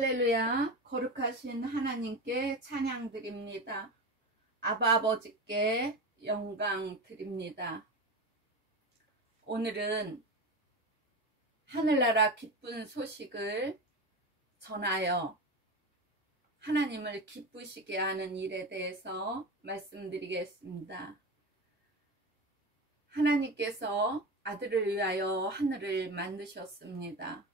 할렐루야. 거룩하신 하나님께 찬양 드립니다. 아바 아버지께 영광 드립니다. 오늘은 하늘나라 기쁜 소식을 전하여 하나님을 기쁘시게 하는 일에 대해서 말씀드리겠습니다. 하나님께서 아들을 위하여 하늘을 만드셨습니다.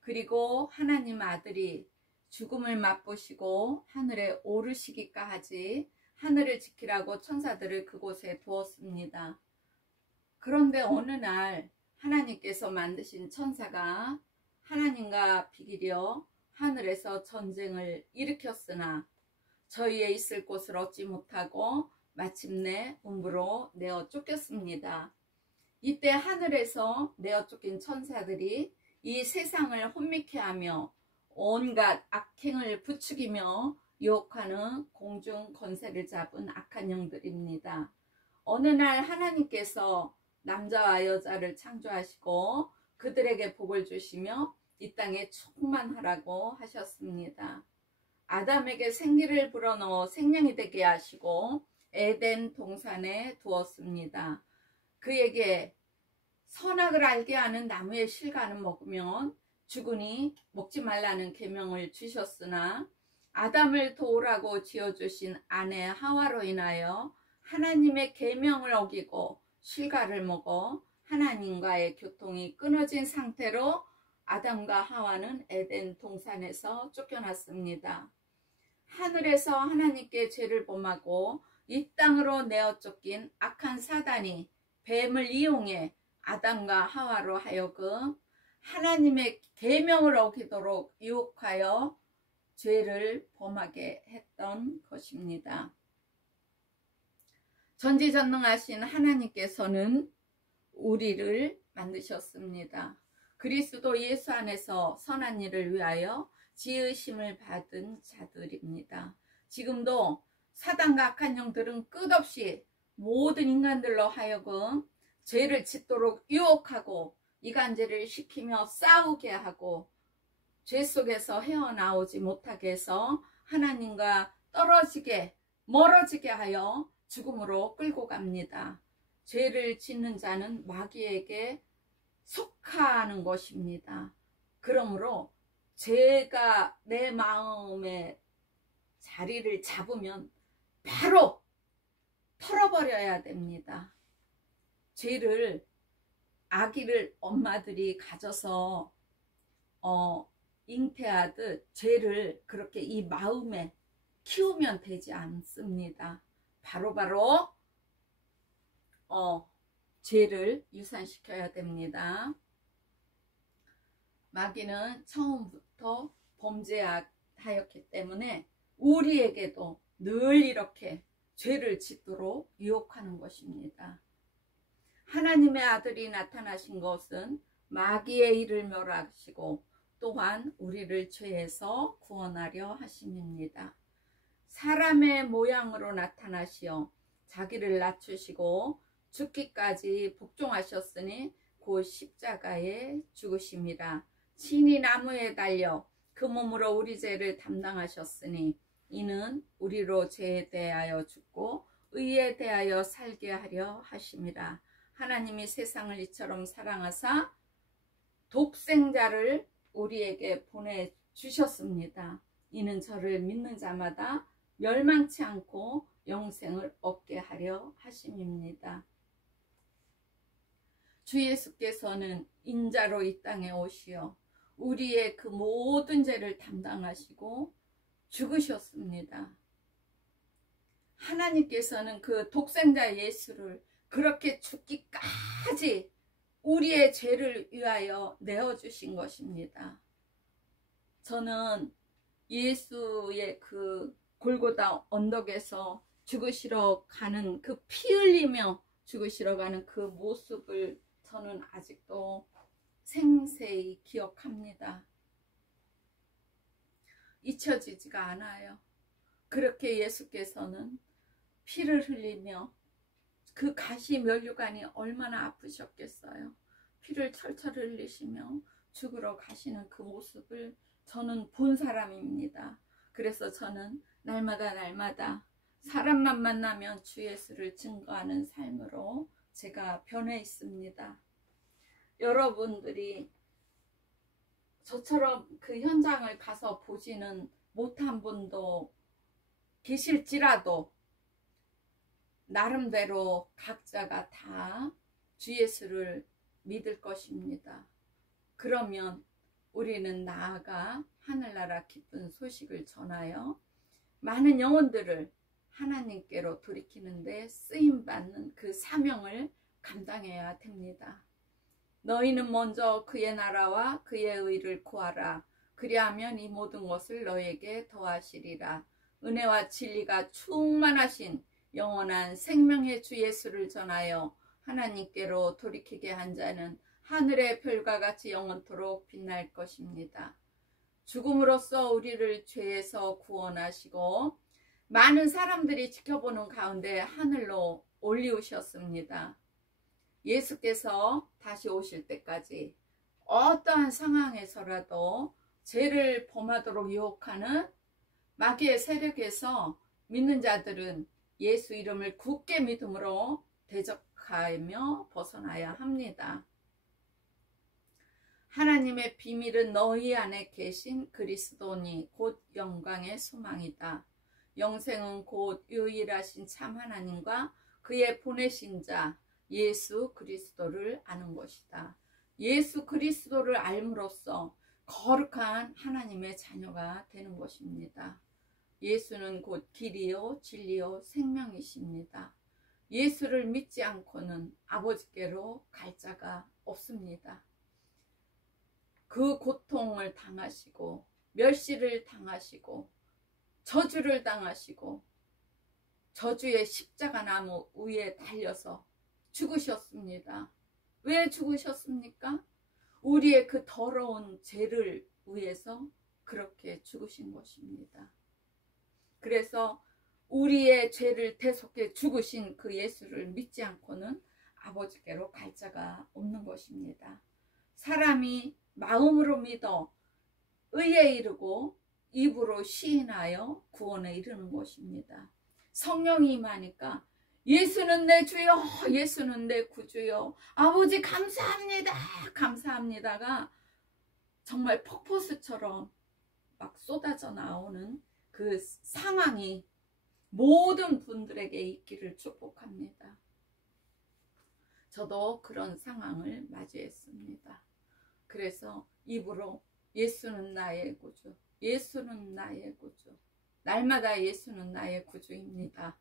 그리고 하나님 아들이 죽음을 맛보시고 하늘에 오르시기까지 하늘을 지키라고 천사들을 그곳에 두었습니다. 그런데 어느 날 하나님께서 만드신 천사가 하나님과 비기려 하늘에서 전쟁을 일으켰으나 저희의 있을 곳을 얻지 못하고 마침내 음부로 내어 쫓겼습니다. 이때 하늘에서 내어 쫓긴 천사들이 이 세상을 혼미케 하며 온갖 악행을 부추기며 유혹하는 공중 권세를 잡은 악한 영들입니다. 어느 날 하나님께서 남자와 여자를 창조하시고 그들에게 복을 주시며 이 땅에 충만하라고 하셨습니다. 아담에게 생기를 불어넣어 생명이 되게 하시고 에덴 동산에 두었습니다. 그에게 선악을 알게 하는 나무의 실과는 먹으면 죽으니 먹지 말라는 계명을 주셨으나 아담을 도우라고 지어주신 아내 하와로 인하여 하나님의 계명을 어기고 실과를 먹어 하나님과의 교통이 끊어진 상태로 아담과 하와는 에덴 동산에서 쫓겨났습니다. 하늘에서 하나님께 죄를 범하고 이 땅으로 내어 쫓긴 악한 사단이 뱀을 이용해 아담과 하와로 하여금 하나님의 계명을 어기도록 유혹하여 죄를 범하게 했던 것입니다. 전지전능하신 하나님께서는 우리를 만드셨습니다. 그리스도 예수 안에서 선한 일을 위하여 지으심을 받은 자들입니다. 지금도 사단과 악한 영들은 끝없이 모든 인간들로 하여금 죄를 짓도록 유혹하고 이간질을 시키며 싸우게 하고 죄 속에서 헤어나오지 못하게 해서 하나님과 멀어지게 하여 죽음으로 끌고 갑니다. 죄를 짓는 자는 마귀에게 속하는 것입니다. 그러므로 죄가 내 마음에 자리를 잡으면 바로 털어버려야 됩니다. 죄를 아기를 엄마들이 가져서 잉태하듯 죄를 그렇게 이 마음에 키우면 되지 않습니다. 바로바로 죄를 유산시켜야 됩니다. 마귀는 처음부터 범죄하였기 때문에 우리에게도 늘 이렇게 죄를 짓도록 유혹하는 것입니다. 하나님의 아들이 나타나신 것은 마귀의 일을 멸하시고 또한 우리를 죄에서 구원하려 하심입니다. 사람의 모양으로 나타나시어 자기를 낮추시고 죽기까지 복종하셨으니 곧 십자가에 죽으심이라. 친히 나무에 달려 그 몸으로 우리 죄를 담당하셨으니 이는 우리로 죄에 대하여 죽고 의에 대하여 살게 하려 하심이라. 하나님이 세상을 이처럼 사랑하사 독생자를 우리에게 보내주셨습니다. 이는 저를 믿는 자마다 멸망치 않고 영생을 얻게 하려 하심입니다. 주 예수께서는 인자로 이 땅에 오시어 우리의 그 모든 죄를 담당하시고 죽으셨습니다. 하나님께서는 그 독생자 예수를 그렇게 죽기까지 우리의 죄를 위하여 내어주신 것입니다. 저는 예수의 그 골고다 언덕에서 죽으시러 가는 그 피 흘리며 죽으시러 가는 그 모습을 저는 아직도 생생히 기억합니다. 잊혀지지가 않아요. 그렇게 예수께서는 피를 흘리며 그 가시 면류관이 얼마나 아프셨겠어요. 피를 철철 흘리시며 죽으러 가시는 그 모습을 저는 본 사람입니다. 그래서 저는 날마다 사람만 만나면 주 예수를 증거하는 삶으로 제가 변해 있습니다. 여러분들이 저처럼 그 현장을 가서 보지는 못한 분도 계실지라도 나름대로 각자가 다 주 예수를 믿을 것입니다. 그러면 우리는 나아가 하늘나라 기쁜 소식을 전하여 많은 영혼들을 하나님께로 돌이키는데 쓰임받는 그 사명을 감당해야 됩니다. 너희는 먼저 그의 나라와 그의 의를 구하라. 그리하면 이 모든 것을 너희에게 더하시리라. 은혜와 진리가 충만하신 영원한 생명의 주 예수를 전하여 하나님께로 돌이키게 한 자는 하늘의 별과 같이 영원토록 빛날 것입니다. 죽음으로써 우리를 죄에서 구원하시고 많은 사람들이 지켜보는 가운데 하늘로 올리우셨습니다. 예수께서 다시 오실 때까지 어떠한 상황에서라도 죄를 범하도록 유혹하는 마귀의 세력에서 믿는 자들은 예수 이름을 굳게 믿음으로 대적하며 벗어나야 합니다. 하나님의 비밀은 너희 안에 계신 그리스도니 곧 영광의 소망이다. 영생은 곧 유일하신 참 하나님과 그의 보내신 자 예수 그리스도를 아는 것이다. 예수 그리스도를 알므로써 거룩한 하나님의 자녀가 되는 것입니다. 예수는 곧 길이요 진리요 생명이십니다. 예수를 믿지 않고는 아버지께로 갈 자가 없습니다. 그 고통을 당하시고 멸시를 당하시고 저주를 당하시고 저주의 십자가 나무 위에 달려서 죽으셨습니다. 왜 죽으셨습니까? 우리의 그 더러운 죄를 위해서 그렇게 죽으신 것입니다. 그래서 우리의 죄를 대속해 죽으신 그 예수를 믿지 않고는 아버지께로 갈 자가 없는 것입니다. 사람이 마음으로 믿어 의에 이르고 입으로 시인하여 구원에 이르는 것입니다. 성령이 임하니까 예수는 내 주요, 예수는 내 구주요, 아버지 감사합니다, 감사합니다가 정말 폭포수처럼 막 쏟아져 나오는 그 상황이 모든 분들에게 있기를 축복합니다. 저도 그런 상황을 맞이했습니다. 그래서 입으로 예수는 나의 구주, 예수는 나의 구주, 날마다 예수는 나의 구주입니다.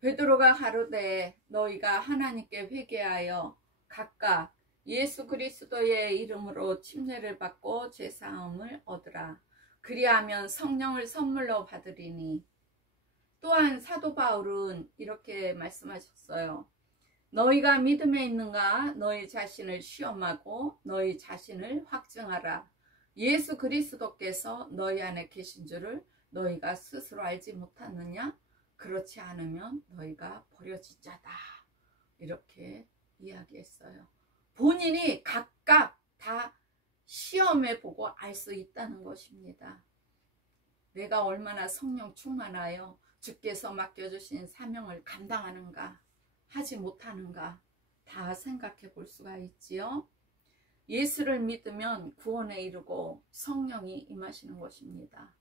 베드로가 가로되 너희가 하나님께 회개하여 각각 예수 그리스도의 이름으로 침례를 받고 죄사함을 얻으라. 그리하면 성령을 선물로 받으리니. 또한 사도 바울은 이렇게 말씀하셨어요. 너희가 믿음에 있는가 너희 자신을 시험하고 너희 자신을 확증하라. 예수 그리스도께서 너희 안에 계신 줄을 너희가 스스로 알지 못하느냐? 그렇지 않으면 너희가 버려진 자다. 이렇게 이야기했어요. 본인이 각각 다 시험해 보고 알 수 있다는 것입니다. 내가 얼마나 성령 충만하여 주께서 맡겨주신 사명을 감당하는가, 하지 못하는가 다 생각해 볼 수가 있지요. 예수를 믿으면 구원에 이르고 성령이 임하시는 것입니다.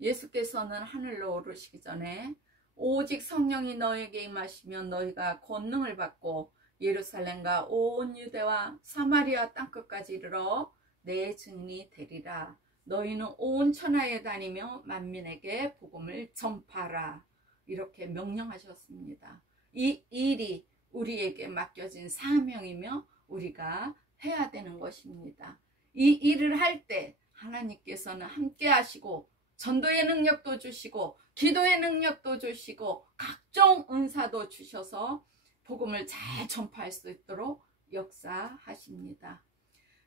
예수께서는 하늘로 오르시기 전에 오직 성령이 너에게 임하시면 너희가 권능을 받고 예루살렘과 온 유대와 사마리아 땅끝까지 이르러 내 증인이 되리라. 너희는 온 천하에 다니며 만민에게 복음을 전파하라. 이렇게 명령하셨습니다. 이 일이 우리에게 맡겨진 사명이며 우리가 해야 되는 것입니다. 이 일을 할 때 하나님께서는 함께 하시고 전도의 능력도 주시고 기도의 능력도 주시고 각종 은사도 주셔서 복음을 잘 전파할 수 있도록 역사하십니다.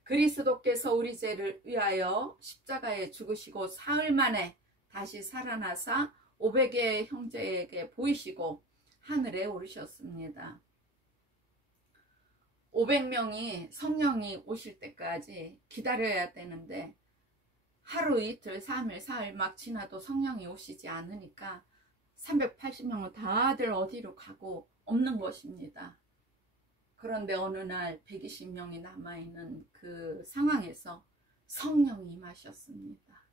그리스도께서 우리 죄를 위하여 십자가에 죽으시고 사흘 만에 다시 살아나사 500의 형제에게 보이시고 하늘에 오르셨습니다. 500명이 성령이 오실 때까지 기다려야 되는데 하루 이틀 3일 4일 막 지나도 성령이 오시지 않으니까 380명은 다들 어디로 가고 없는 것입니다. 그런데 어느 날 120명이 남아있는 그 상황에서 성령이 임하셨습니다.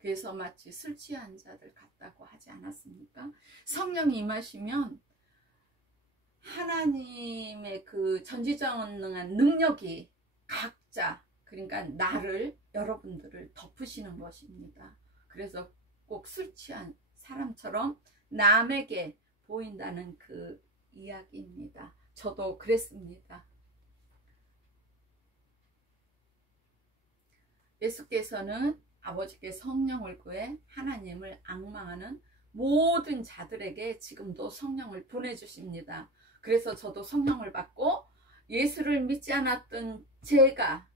그래서 마치 술 취한 자들 같다고 하지 않았습니까? 성령이 임하시면 하나님의 그 전지전능한 능력이 각자, 그러니까 나를, 여러분들을 덮으시는 것입니다. 그래서 꼭 술 취한 사람처럼 남에게 보인다는 그 이야기입니다. 저도 그랬습니다. 예수께서는 아버지께 성령을 구해 하나님을 앙망하는 모든 자들에게 지금도 성령을 보내주십니다. 그래서 저도 성령을 받고 예수를 믿지 않았던 제가,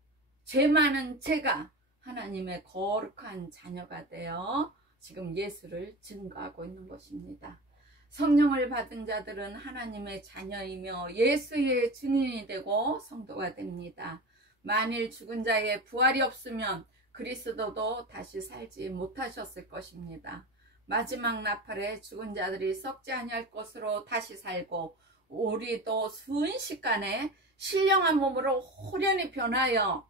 죄 많은 제가 하나님의 거룩한 자녀가 되어 지금 예수를 증거하고 있는 것입니다. 성령을 받은 자들은 하나님의 자녀이며 예수의 증인이 되고 성도가 됩니다. 만일 죽은 자의 부활이 없으면 그리스도도 다시 살지 못하셨을 것입니다. 마지막 나팔에 죽은 자들이 썩지 아니할 것으로 다시 살고 우리도 순식간에 신령한 몸으로 호련히 변하여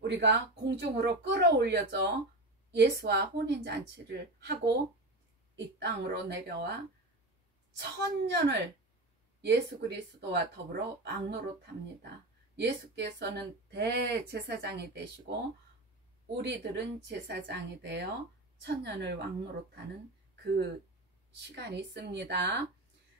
우리가 공중으로 끌어올려져 예수와 혼인잔치를 하고 이 땅으로 내려와 천년을 예수 그리스도와 더불어 왕노릇합니다. 예수께서는 대제사장이 되시고 우리들은 제사장이 되어 천년을 왕노릇하는 그 시간이 있습니다.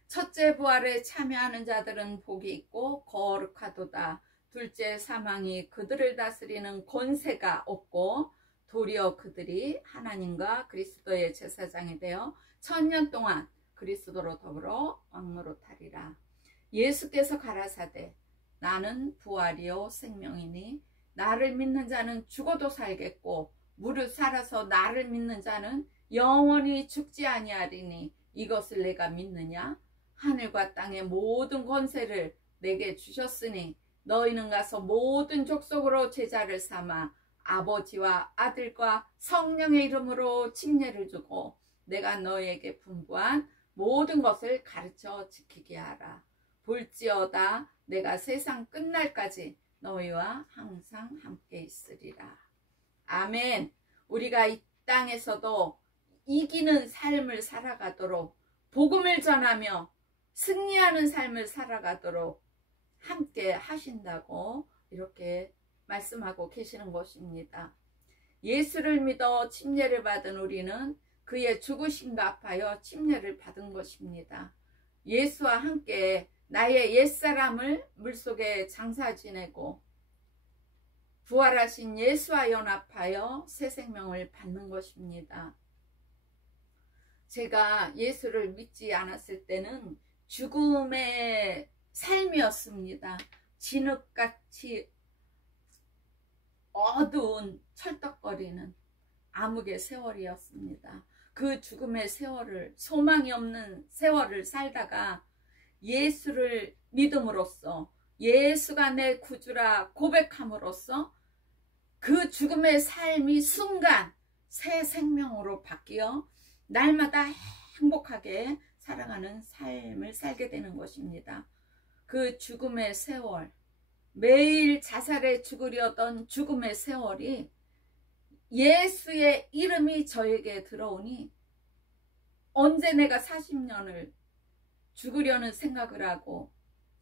첫째 부활에 참여하는 자들은 복이 있고 거룩하도다. 둘째 사망이 그들을 다스리는 권세가 없고 도리어 그들이 하나님과 그리스도의 제사장이 되어 천년 동안 그리스도로 더불어 왕노릇하리라. 예수께서 가라사대 나는 부활이요 생명이니 나를 믿는 자는 죽어도 살겠고 무릇 살아서 나를 믿는 자는 영원히 죽지 아니하리니 이것을 내가 믿느냐? 하늘과 땅의 모든 권세를 내게 주셨으니 너희는 가서 모든 족속으로 제자를 삼아 아버지와 아들과 성령의 이름으로 침례를 주고 내가 너희에게 분부한 모든 것을 가르쳐 지키게 하라. 볼지어다 내가 세상 끝날까지 너희와 항상 함께 있으리라. 아멘. 우리가 이 땅에서도 이기는 삶을 살아가도록 복음을 전하며 승리하는 삶을 살아가도록 함께 하신다고 이렇게 말씀하고 계시는 것입니다. 예수를 믿어 침례를 받은 우리는 그의 죽으심과 합하여 침례를 받은 것입니다. 예수와 함께 나의 옛사람을 물속에 장사 지내고 부활하신 예수와 연합하여 새 생명을 받는 것입니다. 제가 예수를 믿지 않았을 때는 죽음의 삶이었습니다. 진흙같이 어두운 철떡거리는 암흑의 세월이었습니다. 그 죽음의 세월을, 소망이 없는 세월을 살다가 예수를 믿음으로써 예수가 내 구주라 고백함으로써 그 죽음의 삶이 순간 새 생명으로 바뀌어 날마다 행복하게 살아가는 삶을 살게 되는 것입니다. 그 죽음의 세월, 매일 자살에 죽으려던 죽음의 세월이 예수의 이름이 저에게 들어오니 언제 내가 40년을 죽으려는 생각을 하고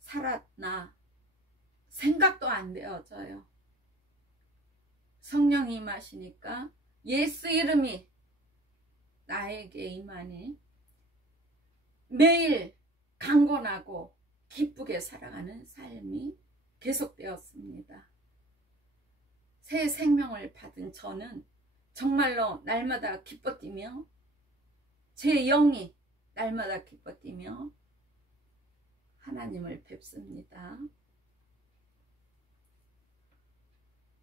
살았나 생각도 안 되어져요. 성령이 임하시니까 예수 이름이 나에게 임하니 매일 강건하고 기쁘게 살아가는 삶이 계속되었습니다. 새 생명을 받은 저는 정말로 날마다 기뻐 뛰며 제 영이 날마다 기뻐 뛰며 하나님을 뵙습니다.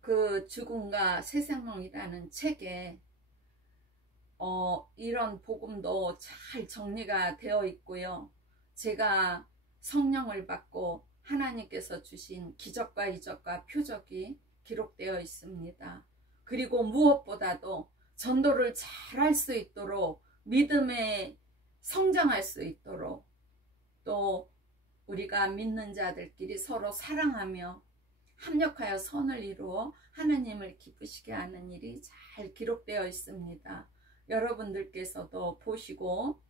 그 죽음과 새 생명이라는 책에 이런 복음도 잘 정리가 되어 있고요. 제가 성령을 받고 하나님께서 주신 기적과 이적과 표적이 기록되어 있습니다. 그리고 무엇보다도 전도를 잘할 수 있도록 믿음에 성장할 수 있도록 또 우리가 믿는 자들끼리 서로 사랑하며 합력하여 선을 이루어 하느님을 기쁘시게 하는 일이 잘 기록되어 있습니다. 여러분들께서도 보시고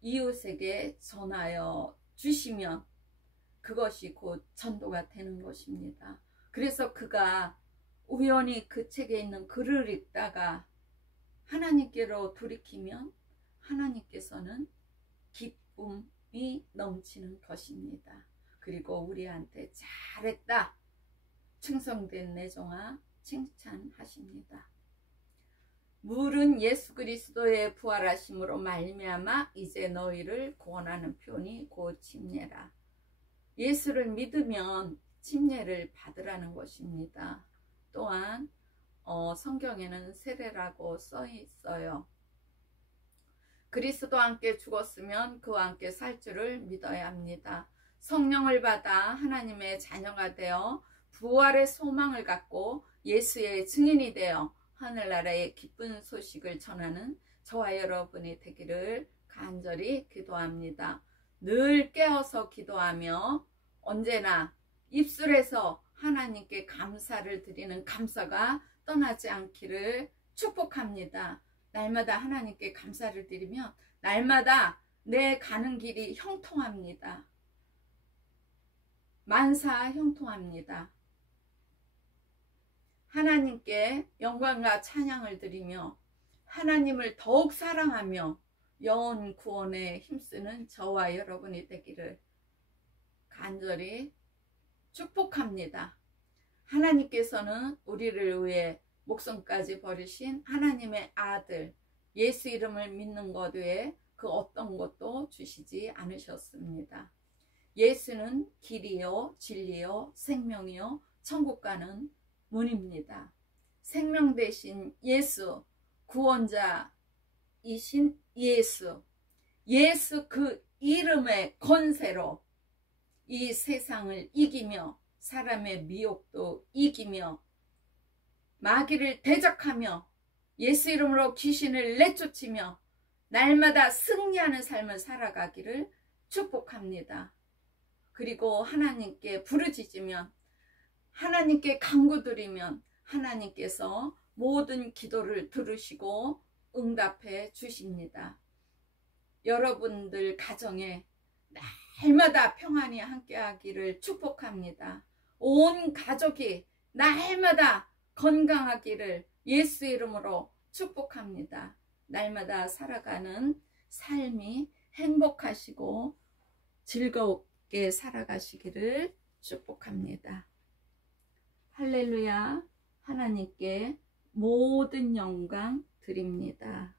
이웃에게 전하여 주시면 그것이 곧 전도가 되는 것입니다. 그래서 그가 우연히 그 책에 있는 글을 읽다가 하나님께로 돌이키면 하나님께서는 기쁨이 넘치는 것입니다. 그리고 우리한테 잘했다, 충성된 내 종아 칭찬하십니다. 물은 예수 그리스도의 부활하심으로 말미암아 이제 너희를 구원하는 표현이 곧 침례라. 예수를 믿으면 침례를 받으라는 것입니다. 또한 성경에는 세례라고 써 있어요. 그리스도와 함께 죽었으면 그와 함께 살 줄을 믿어야 합니다. 성령을 받아 하나님의 자녀가 되어 부활의 소망을 갖고 예수의 증인이 되어 하늘나라의 기쁜 소식을 전하는 저와 여러분이 되기를 간절히 기도합니다. 늘 깨어서 기도하며 언제나 입술에서 하나님께 감사를 드리는 감사가 떠나지 않기를 축복합니다. 날마다 하나님께 감사를 드리면 날마다 내 가는 길이 형통합니다. 만사 형통합니다. 하나님께 영광과 찬양을 드리며 하나님을 더욱 사랑하며 영혼 구원에 힘쓰는 저와 여러분이 되기를 간절히 축복합니다. 하나님께서는 우리를 위해 목숨까지 버리신 하나님의 아들 예수 이름을 믿는 것 외에 그 어떤 것도 주시지 않으셨습니다. 예수는 길이요 진리요 생명이요 천국 가는 문입니다. 생명 대신 예수, 구원자이신 예수, 예수 그 이름의 권세로 이 세상을 이기며 사람의 미혹도 이기며 마귀를 대적하며 예수 이름으로 귀신을 내쫓으며 날마다 승리하는 삶을 살아가기를 축복합니다. 그리고 하나님께 부르짖으면 하나님께 간구드리면 하나님께서 모든 기도를 들으시고 응답해 주십니다. 여러분들 가정에 날마다 평안히 함께하기를 축복합니다. 온 가족이 날마다 건강하기를 예수 이름으로 축복합니다. 날마다 살아가는 삶이 행복하시고 즐겁게 살아가시기를 축복합니다. 할렐루야. 하나님께 모든 영광 드립니다.